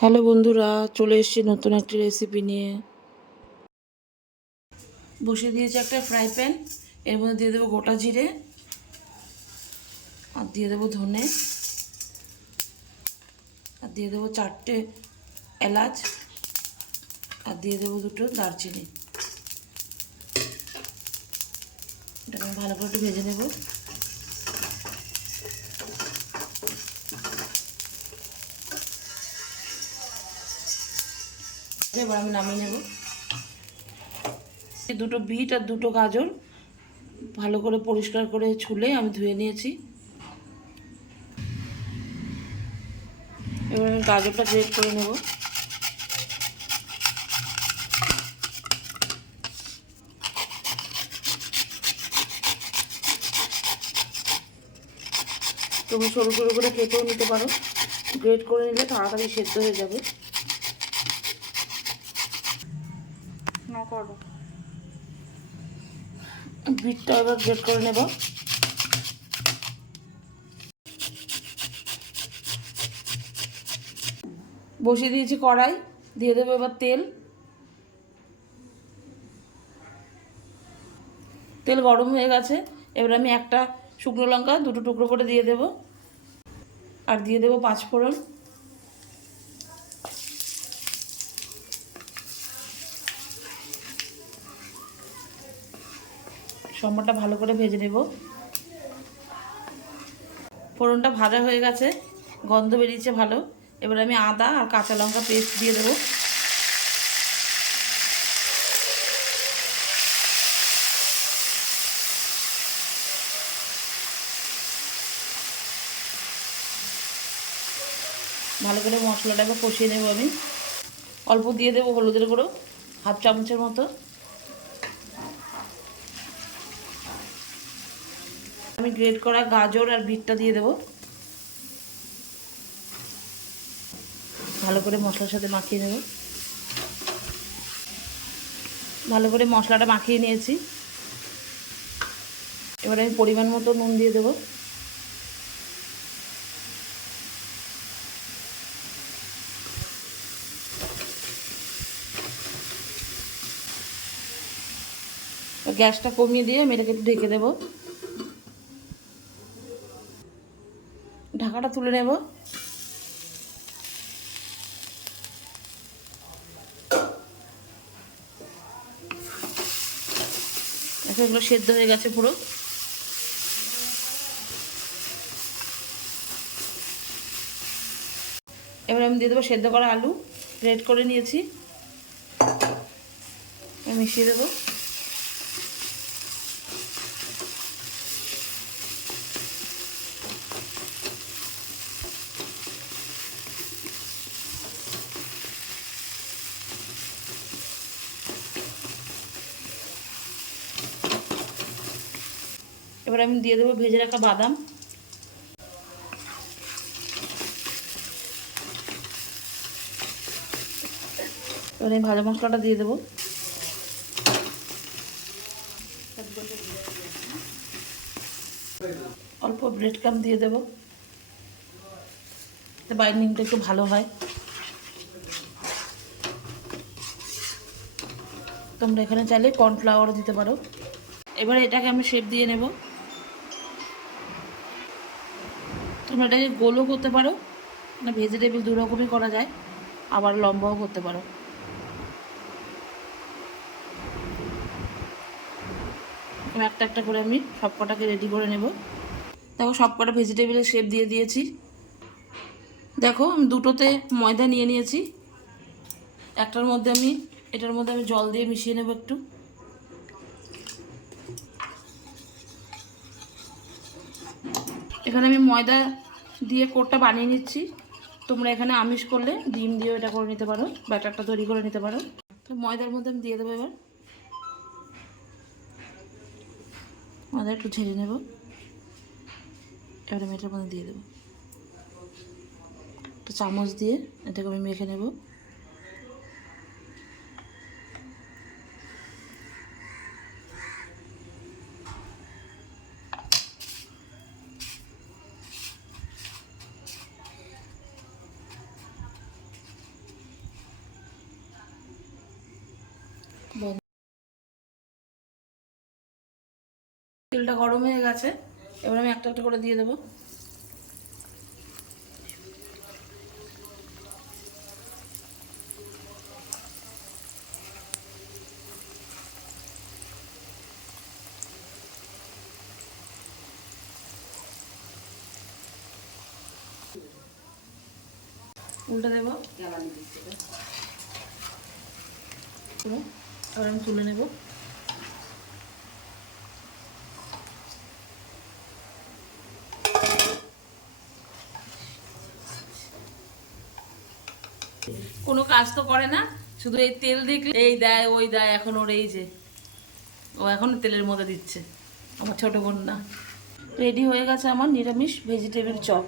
Hello বন্ধুরা, চলে এসেছি নতুন একটি রেসিপি নিয়ে। বসিয়ে দিয়েছি একটা ফ্রাই প্যান। এর মধ্যে দিয়ে দেবো গোটা জিরে, আর দিয়ে দেবো ধনে, আর দিয়ে দেবো 4টে এলাচ, আর দিয়ে দেবো 2টো দারচিনি। এটাকে আমি ভালো করে একটু ভেজে নেব। এবার আমি নামিয়ে নেব। 2টো বিট আর 2টো গাজর ভালো করে পরিষ্কার করে ছুলে আমি ধুয়ে নিয়েছি। এবার আমি গাজরটা গ্রেট করে নেব। তুমি সরু সরু করে কেটেও নিতে পারো, গ্রেট করে নিলে তাড়াতাড়ি সেদ্ধ হয়ে যাবে। না করো, বিটটা এবার গ্রেট করে নেব। বসিয়ে দিয়েছি কড়াই, দিয়ে দেবো এবার তেল। তেল গরম হয়ে গেছে। এবার আমি একটা শুকনো লঙ্কা 2টো টুকরো করে দিয়ে দেব, আর দিয়ে দেবো 5 ফোড়ন। সম্বারটা ভালো করে ভেজে নেব। ফোড়নটা ভাজা হয়ে গেছে, গন্ধ বেরিয়েছে ভালো। এবার আমি আদা আর কাঁচা লঙ্কা পেস্ট দিয়ে দেবো। ভালো করে মশলাটাকে কষিয়ে নেব আমি। অল্প দিয়ে দেবো হলুদের গুঁড়ো, 1/2 চামচের মতো। আমি গ্রেট করা গাজর আর বিটটা দিয়ে দেবো। ভালো করে মশলার সাথে মাখিয়ে নেব। ভালো করে মশলাটা মাখিয়ে নিয়েছি। এবার আমি পরিমাণ মতো নুন দিয়ে দেবো। গ্যাসটা কমিয়ে দিয়ে আমি এটাকে একটু ঢেকে দেবো। ঢাকাটা তুলে নেব। এখন এগুলো সেদ্ধ হয়ে গেছে পুরো। এবার আমি দিয়ে দেবো সেদ্ধ করা আলু, গ্রেট করে নিয়েছি, মিশিয়ে দেবো। এবার আমি দিয়ে দেবো ভেজে রাখা বাদাম। এবার আমি ভাজা মশলাটা দিয়ে দেবো। অল্প ব্রেড ক্রাম্ব দিয়ে দেবো, বাইন্ডিংটা একটু ভালো হয়। তোমরা এখানে চাইলে কর্নফ্লাওয়ারও দিতে পারো। এবার এটাকে আমি শেপ দিয়ে নেব। তোমরা এটাকে গোলও করতে পারো, না ভেজিটেবিল 2 রকমই করা যায়, আবার লম্বাও করতে পারো। একটা একটা করে আমি সব কটাকে রেডি করে নেব। দেখো সব কটা ভেজিটেবিলের শেপ দিয়ে দিয়েছি। দেখো আমি 2টোতে ময়দা নিয়ে নিয়েছি। এটার মধ্যে আমি জল দিয়ে মিশিয়ে নেব একটু। এখানে আমি ময়দা দিয়ে কোটটা বানিয়ে নিচ্ছি। তোমরা এখানে আমিষ করলে ডিম দিয়েও এটা করে নিতে পারো, ব্যাটারটা তৈরি করে নিতে পারো। তো ময়দার মধ্যে আমি দিয়ে দেবো। এবার ময়দা একটু ঝেড়ে নেব। এবার আমি এটার মধ্যে দিয়ে দেবো। একটা চামচ দিয়ে এটাকে আমি মেখে নেব। তেলটা গরম হয়ে গেছে, এবার আমি একটা একটা করে দিয়ে দেবো। উল্টে দেবো, এবার আমি তুলে নেব। কোনো কাজ তো করে না, শুধু এই তেল দেখলে এই দেয় ওই দেয়। এখন ওর এই যে ও এখন তেলের মধ্যে দিচ্ছে, আমার ছোট বোন না। রেডি হয়ে গেছে আমার নিরামিষ ভেজিটেবিল চপ।